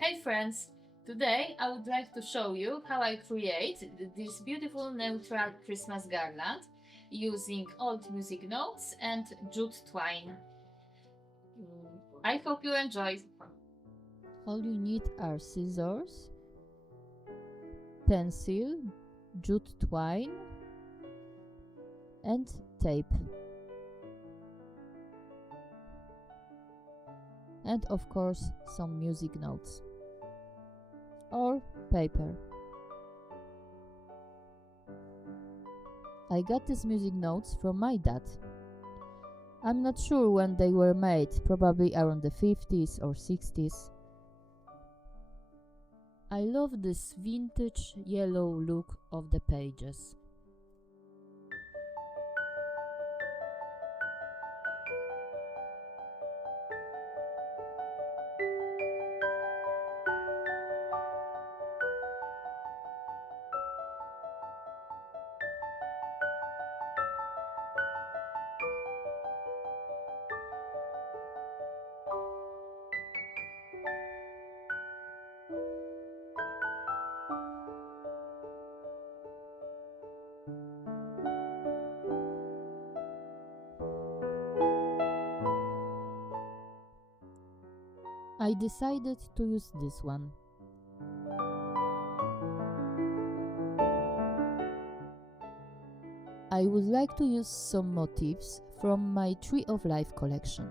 Hey friends! Today I would like to show you how I create this beautiful neutral Christmas garland using old music notes and jute twine. I hope you enjoy. All you need are scissors, pencil, jute twine, and tape. And of course, some music notes or paper. I got these music notes from my dad. I'm not sure when they were made, probably around the 50s or 60s. I love this vintage yellow look of the pages. I decided to use this one. I would like to use some motifs from my Tree of Life collection.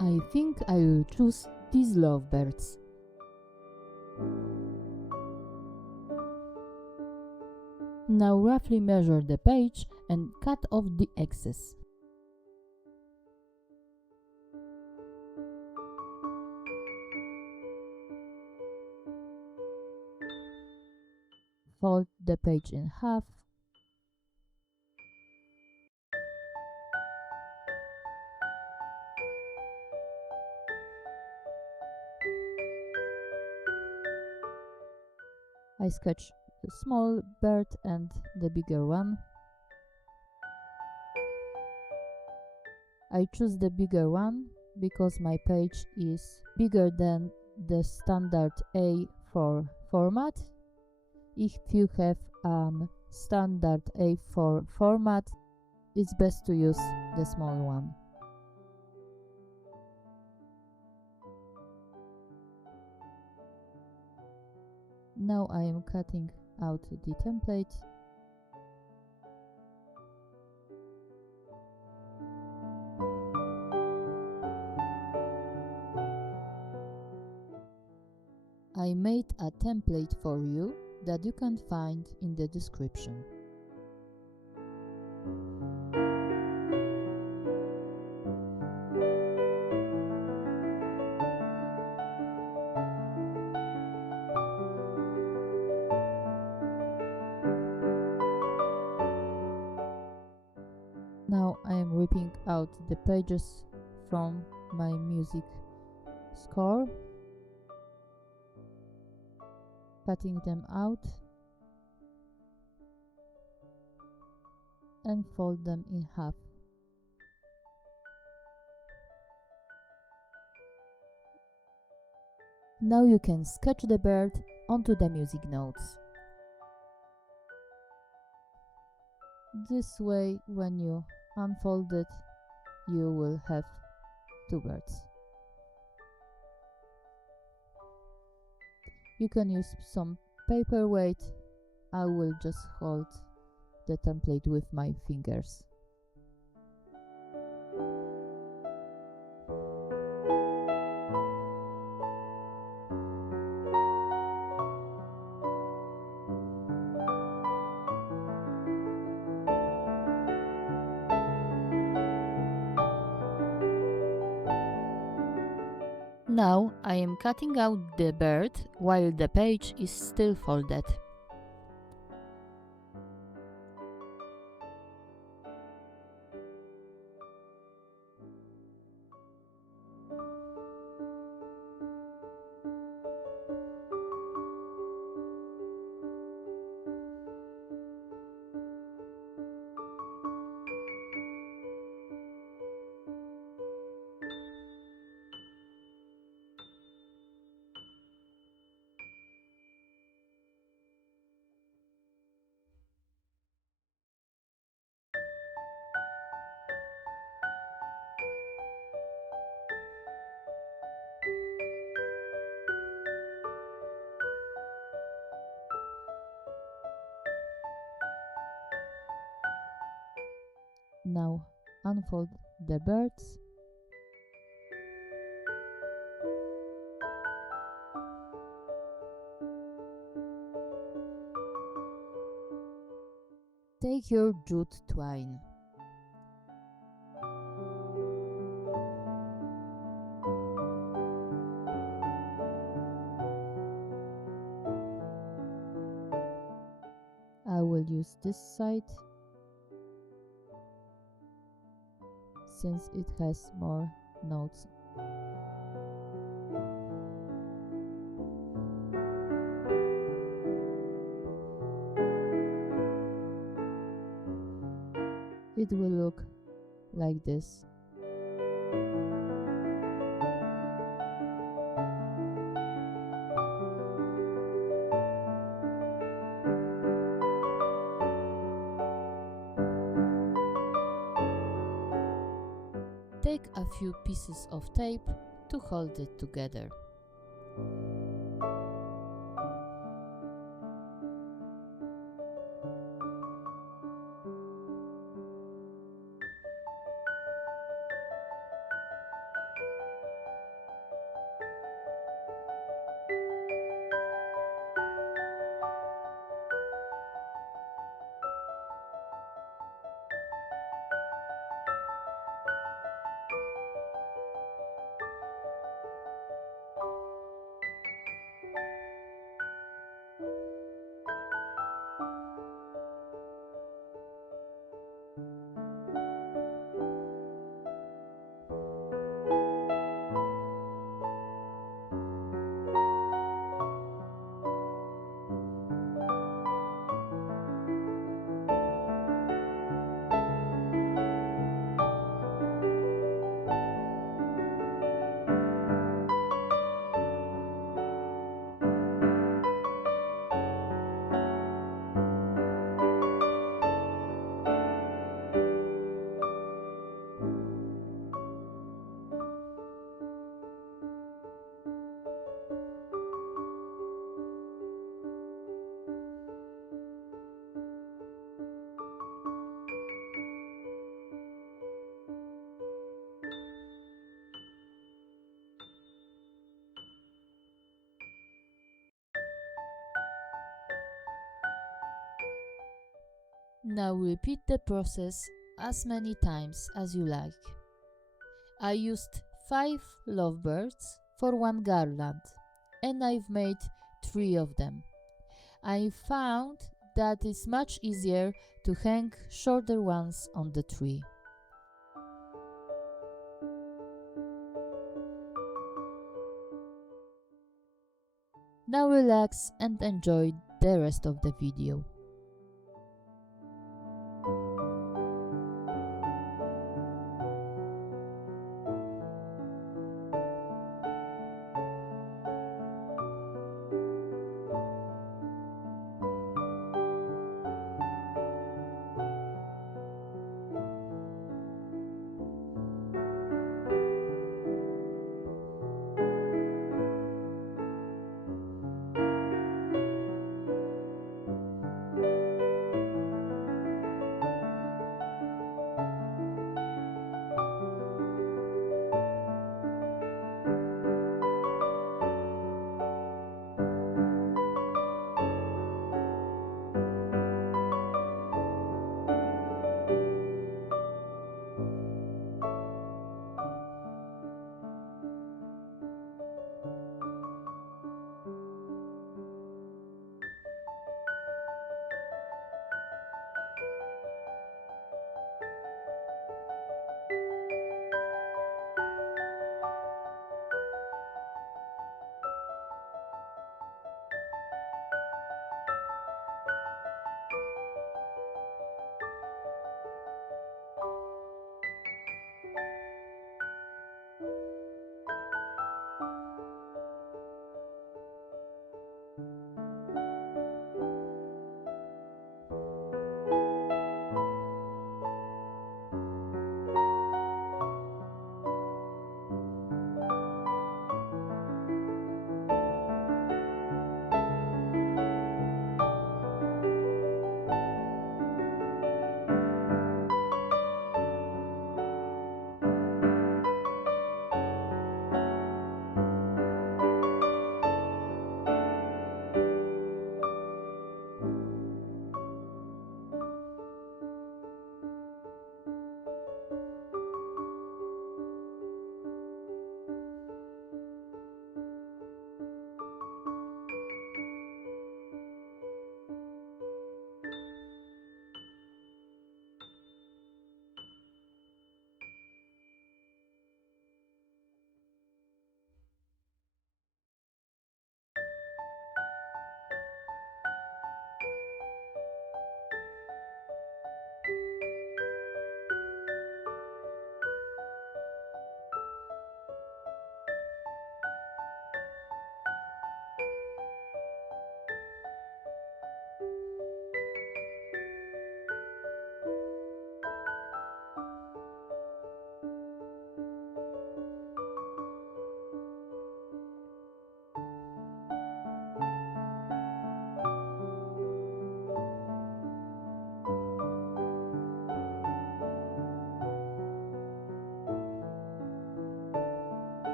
I think I will choose these lovebirds. Now roughly measure the page and cut off the excess. Fold the page in half. I sketch the small bird and the bigger one. I choose the bigger one because my page is bigger than the standard A4 format. If you have standard A4 format, it's best to use the small one. Now I am cutting out the template. I made a template for you that you can find in the description. Now I am ripping out the pages from my music score, cutting them out and fold them in half. Now you can sketch the bird onto the music notes. This way, when you unfold it, you will have two birds. You can use some paperweight. I will just hold the template with my fingers. Now I am cutting out the bird while the page is still folded. Now unfold the birds. Take your jute twine. I will use this side since it has more notes. It will look like this. Take a few pieces of tape to hold it together. Now repeat the process as many times as you like. I used 5 lovebirds for one garland and I've made 3 of them. I found that it's much easier to hang shorter ones on the tree. Now relax and enjoy the rest of the video.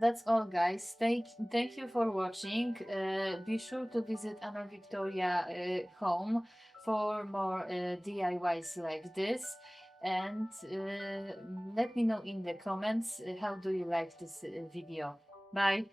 That's all, guys. Thank you for watching. Be sure to visit Anna Victoria home for more DIYs like this. And let me know in the comments how do you like this video. Bye.